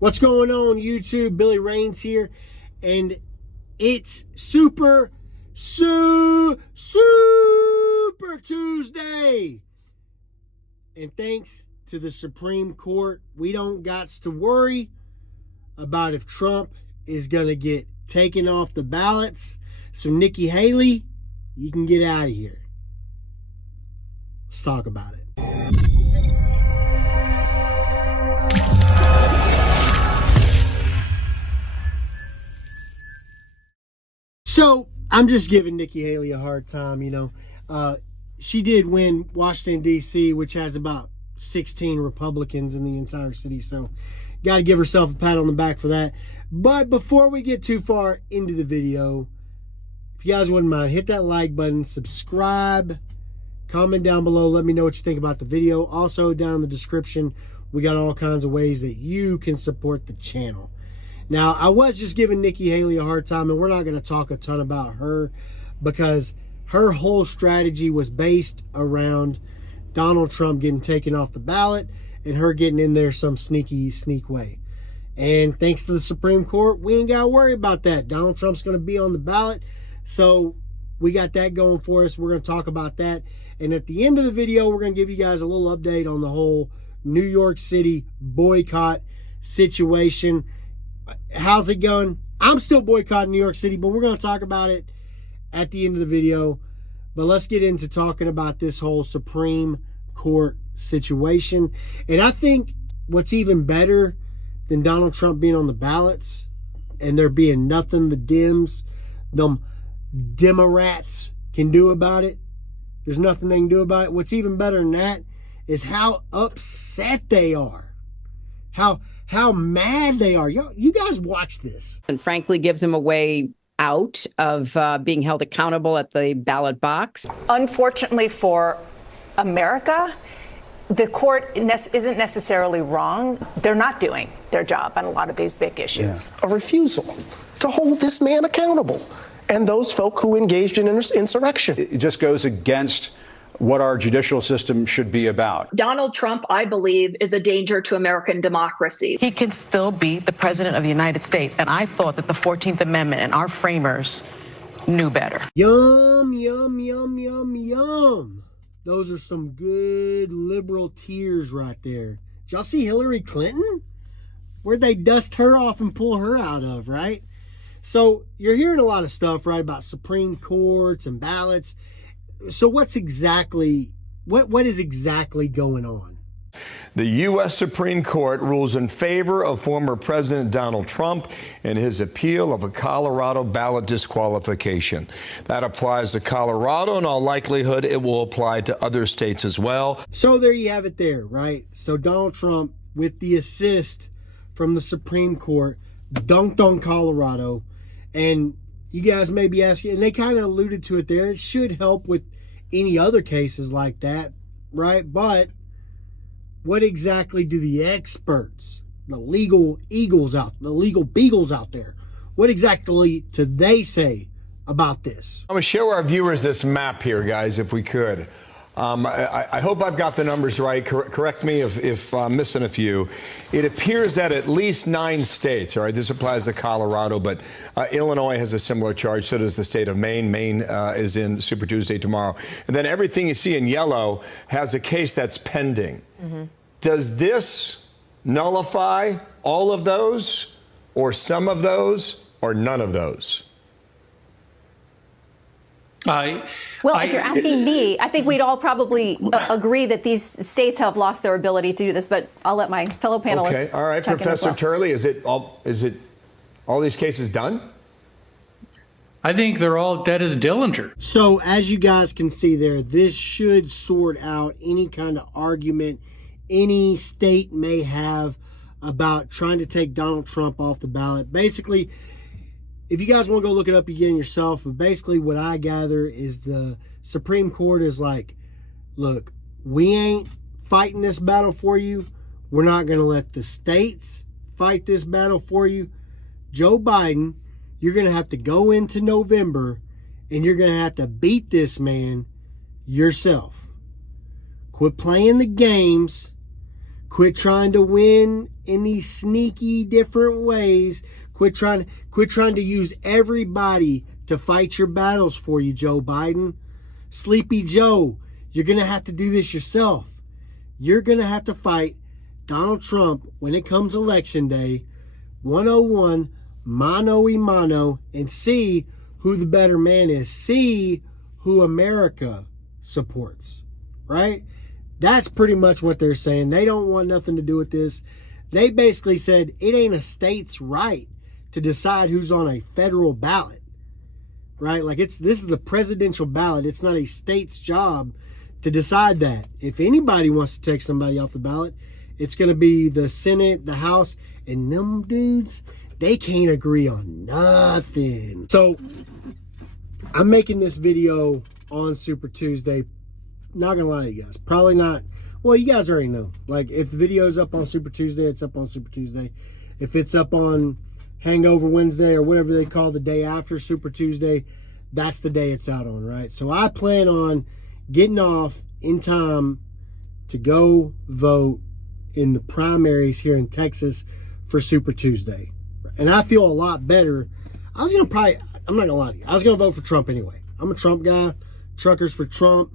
What's going on, YouTube? Billy Rains here, and it's Super Tuesday. And thanks to the Supreme Court, we don't got to worry about if Trump is going to get taken off the ballots. So Nikki Haley, you can get out of here. Let's talk about it. So I'm just giving Nikki Haley a hard time, she did win Washington, D.C., which has about 16 Republicans in the entire city. So got to give herself a pat on the back for that. But before we get too far into the video, if you guys wouldn't mind, hit that like button, subscribe, comment down below. Let me know what you think about the video. Also, down in the description, we got all kinds of ways that you can support the channel. Now, I was just giving Nikki Haley a hard time, and we're not going to talk a ton about her because her whole strategy was based around Donald Trump getting taken off the ballot and her getting in there some sneak way. And thanks to the Supreme Court, we ain't got to worry about that. Donald Trump's going to be on the ballot, so we got that going for us. We're going to talk about that. And at the end of the video, we're going to give you guys a little update on the whole New York City boycott situation. How's it going? I'm still boycotting New York City, but we're going to talk about it at the end of the video. But let's get into talking about this whole Supreme Court situation. And I think what's even better than Donald Trump being on the ballots and there being nothing the them Democrats can do about it. There's nothing they can do about it. What's even better than that is how upset they are. How mad they are. You guys watch this. And frankly gives him a way out of being held accountable at the ballot box. Unfortunately for America, the court isn't necessarily wrong. They're not doing their job on a lot of these big issues. A refusal to hold this man accountable and those folk who engaged in insurrection. It just goes against what our judicial system should be about. Donald Trump, I believe, is a danger to American democracy. He can still be the president of the United States. And I thought that the 14th Amendment and our framers knew better. Yum, yum, yum, yum, yum. Those are some good liberal tears right there. Did y'all see Hillary Clinton? Where'd they dust her off and pull her out of, right? So you're hearing a lot of stuff, right, about Supreme Courts and ballots. So what is exactly going on? The U.S. Supreme Court rules in favor of former President Donald Trump in his appeal of a Colorado ballot disqualification. That applies to Colorado. In all likelihood, it will apply to other states as well. So there you have it there, right? So Donald Trump, with the assist from the Supreme Court, dunked on Colorado. And you guys may be asking, and they kind of alluded to it there, it should help with any other cases like that, right? But what exactly do the experts, the legal beagles out there, what exactly do they say about this? I'm going to show our viewers this map here, guys, if we could. I hope I've got the numbers right. Correct me if I'm missing a few. It appears that at least 9 states, all right, this applies to Colorado, but Illinois has a similar charge, so does the state of Maine. Maine is in Super Tuesday tomorrow. And then everything you see in yellow has a case that's pending. Mm-hmm. Does this nullify all of those, or some of those, or none of those? If you're asking me, I think we'd all probably agree that these states have lost their ability to do this, but I'll let my fellow panelists. Okay, all right, Professor Turley, is it all these cases done? I think they're all dead as Dillinger. So as you guys can see there, this should sort out any kind of argument any state may have about trying to take Donald Trump off the ballot. Basically, if you guys want to go look it up again yourself, but basically what I gather is the Supreme Court is like, look, we ain't fighting this battle for you. We're not going to let the states fight this battle for you. Joe Biden, you're going to have to go into November and you're going to have to beat this man yourself. Quit playing the games. Quit trying to win in these sneaky different ways. Quit trying to use everybody to fight your battles for you, Joe Biden. Sleepy Joe, you're going to have to do this yourself. You're going to have to fight Donald Trump when it comes election day, 101, mano a mano, and see who the better man is. See who America supports, right? That's pretty much what they're saying. They don't want nothing to do with this. They basically said it ain't a state's right to decide who's on a federal ballot, right? Like this is the presidential ballot. It's not a state's job to decide that. If anybody wants to take somebody off the ballot, it's going to be the Senate, the House, and them dudes, they can't agree on nothing. So I'm making this video on Super Tuesday. Not going to lie to you guys. Probably not. Well, you guys already know. Like, if the video's up on Super Tuesday, it's up on Super Tuesday. If it's up on Hangover Wednesday or whatever they call the day after Super Tuesday, that's the day it's out on, right? So I plan on getting off in time to go vote in the primaries here in Texas for Super Tuesday. And I feel a lot better. I'm not going to lie to you. I was going to vote for Trump anyway. I'm a Trump guy. Truckers for Trump.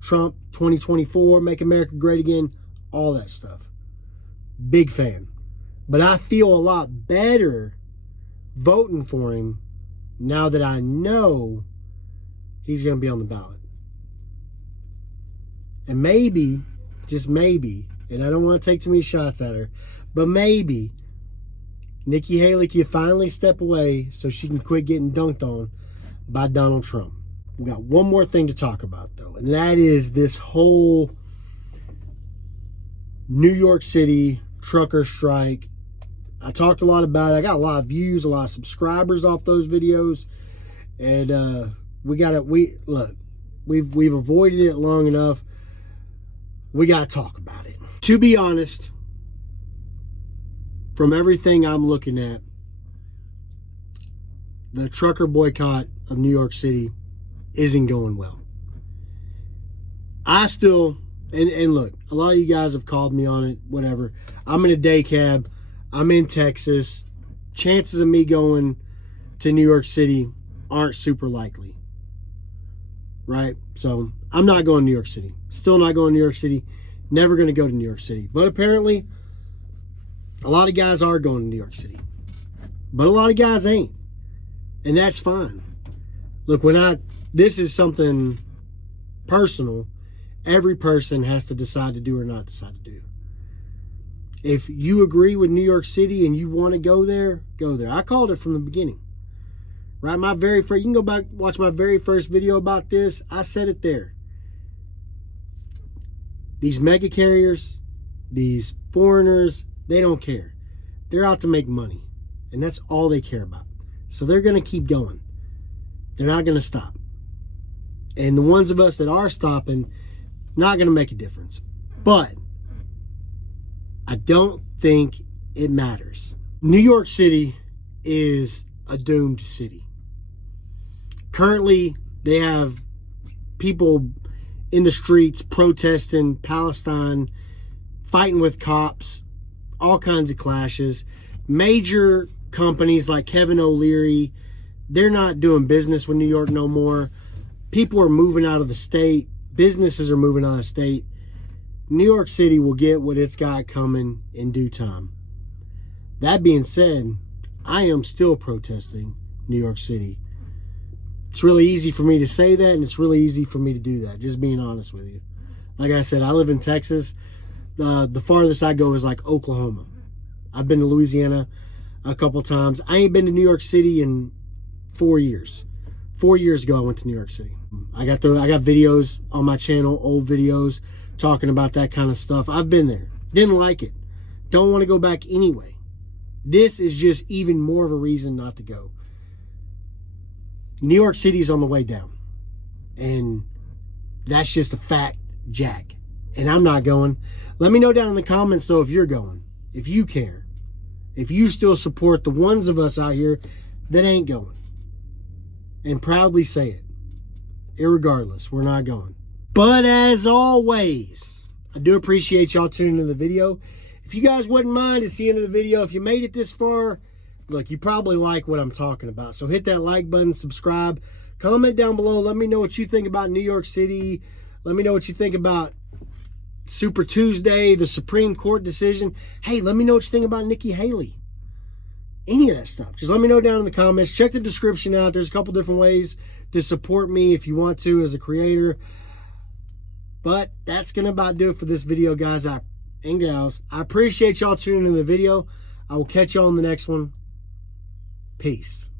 Trump 2024, make America great again. All that stuff. Big fan. But I feel a lot better voting for him now that I know he's going to be on the ballot. And maybe, just maybe, and I don't want to take too many shots at her, but maybe Nikki Haley can finally step away so she can quit getting dunked on by Donald Trump. We got one more thing to talk about, though, and that is this whole New York City trucker strike. I talked a lot about it. I got a lot of views, a lot of subscribers off those videos, and we've avoided it long enough. We got to talk about it. To be honest, from everything I'm looking at, the trucker boycott of New York City isn't going well. I still, and look, a lot of you guys have called me on it, whatever. I'm in a day cab. I'm in Texas. Chances of me going to New York City aren't super likely, right? So I'm not going to New York City. Still not going to New York City. Never going to go to New York City. But apparently, a lot of guys are going to New York City. But a lot of guys ain't. And that's fine. Look, this is something personal. Every person has to decide to do or not decide to do. If you agree with New York City and you want to go there, go there. I called it from the beginning. Right? You can go back, watch my very first video about this. I said it there. These mega carriers, these foreigners, they don't care. They're out to make money. And that's all they care about. So they're going to keep going. They're not going to stop. And the ones of us that are stopping, not going to make a difference. But I don't think it matters. New York City is a doomed city. Currently, they have people in the streets protesting Palestine, fighting with cops, all kinds of clashes. Major companies like Kevin O'Leary, they're not doing business with New York no more. People are moving out of the state. Businesses are moving out of the state. New York City will get what it's got coming in due time. That being said, I am still protesting New York City. It's really easy for me to say that, and it's really easy for me to do that, just being honest with you. Like I said, I live in Texas. The farthest I go is like Oklahoma. I've been to Louisiana a couple times. I ain't been to New York City in 4 years. 4 years ago, I went to New York City. I got videos on my channel, old videos, talking about that kind of stuff. I've been there. Didn't like it. Don't want to go back anyway. This is just even more of a reason not to go. New York City is on the way down. And that's just a fact, Jack. And I'm not going. Let me know down in the comments, though, if you're going. If you care. If you still support the ones of us out here that ain't going. And proudly say it. Irregardless, we're not going. But as always, I do appreciate y'all tuning in the video. if you guys wouldn't mind, it's the end of the video. If you made it this far, look, you probably like what I'm talking about. So hit that like button, subscribe, comment down below. Let me know what you think about New York City. Let me know what you think about Super Tuesday, the Supreme Court decision. Hey, let me know what you think about Nikki Haley. Any of that stuff. Just let me know down in the comments. Check the description out. There's a couple different ways to support me if you want to as a creator. But that's going to about do it for this video, guys and gals. I appreciate y'all tuning in the video. I will catch y'all in the next one. Peace.